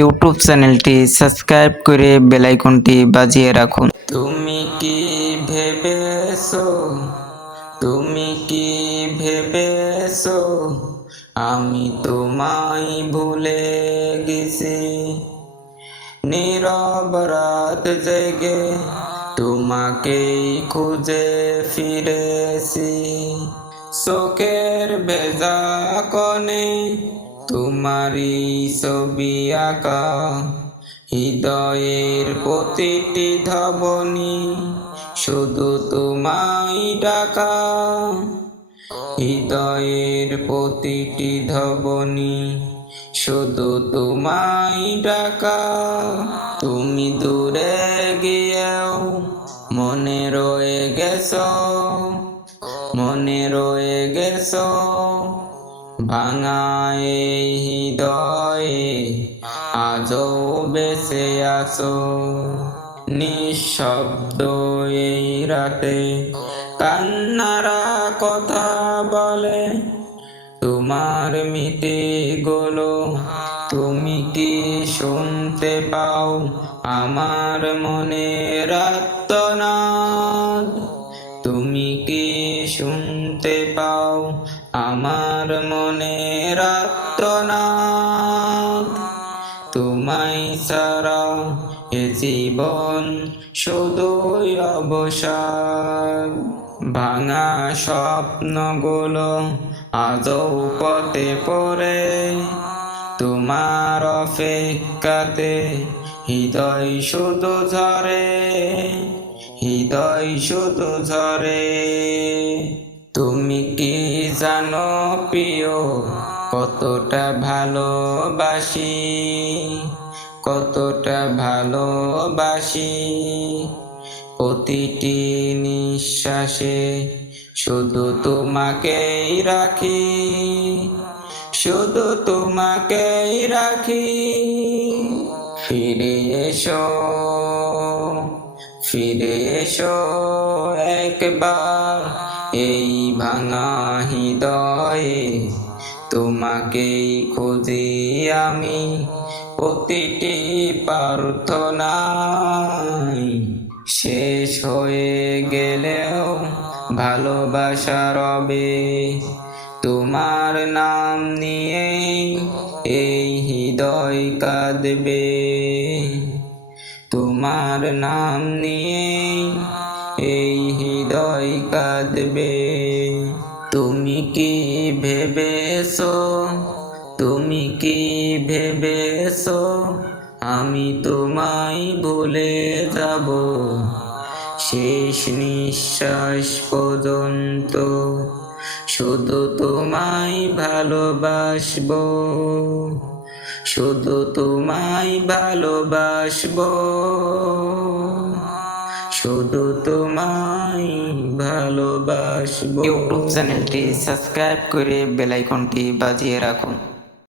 YouTube চ্যানেলটি subscribe করে bell আইকনটি বাজিয়ে রাখুন। তুমি কি ভেবেছো, তুমি কি ভেবেছো আমি তোমায় ভুলে গেছি? নীরব রাত জেগে তোমাকেই খুঁজে ফিরেছি। চোখের ভেজা কোণে তোমারই ছবি আঁকা, হৃদয়ের প্রতিটি ধবনি শুধু তোমায় ডাকা। হৃদয়ের প্রতিটি ধবনি শুধু তোমায় ডাকা। তুমি দূরে গিয়েও মনে রয়ে গেছো, মনে রয়ে গেছো। ভাঙা এই হৃদয়ে আজও বেঁচে আছো। নিঃশব্দ এই রাতে কান্নারা কথা বলে, তোমার মিটিগুলো তুমি কি শুনতে পাও আমার মনের আর্তনাদ? তুমি কি শুনতে পাও আমার মনের আর্তনাদ? তোমায় ছাড়া এ জীবন শুধুই অবসাদ। ভাঙা স্বপ্নগুলো আজও পথে পড়ে, তোমার অপেক্ষাতে হৃদয় শুধু ঝরে, হৃদয় শুধু ঝরে। তুমি কি জানো প্রিয় কতটা ভালোবাসি, কতটা ভালোবাসি? প্রতিটি নিঃশ্বাসে শুধু তোমাকেই রাখি, শুধু তোমাকেই রাখি। ফিরে এসো, ফিরে এসো একবার এই ভাঙা হৃদয়ে। তোমাকেই খুঁজি আমি প্রতিটি প্রার্থনায়। শেষ হয়ে গেলেও ভালোবাসা রবে, তোমার নাম নিয়ে এই হৃদয় কাঁদবে। তোমার নাম নিয়ে এই হৃদয় কাঁদবে। তুমি কি ভেবেছো, তুমি কি ভেবেছো আমি তোমায় ভুলে যাব? শেষ নিঃশ্বাস পর্যন্ত শুধু তোমায় ভালোবাসবো, শুধু তোমায় ভালোবাসবো, শুধু তোমায় ভালোবাসবো। ইউটিউব চ্যানেলটি সাবস্ক্রাইব করে বেল আইকনটি বাজিয়ে রাখুন।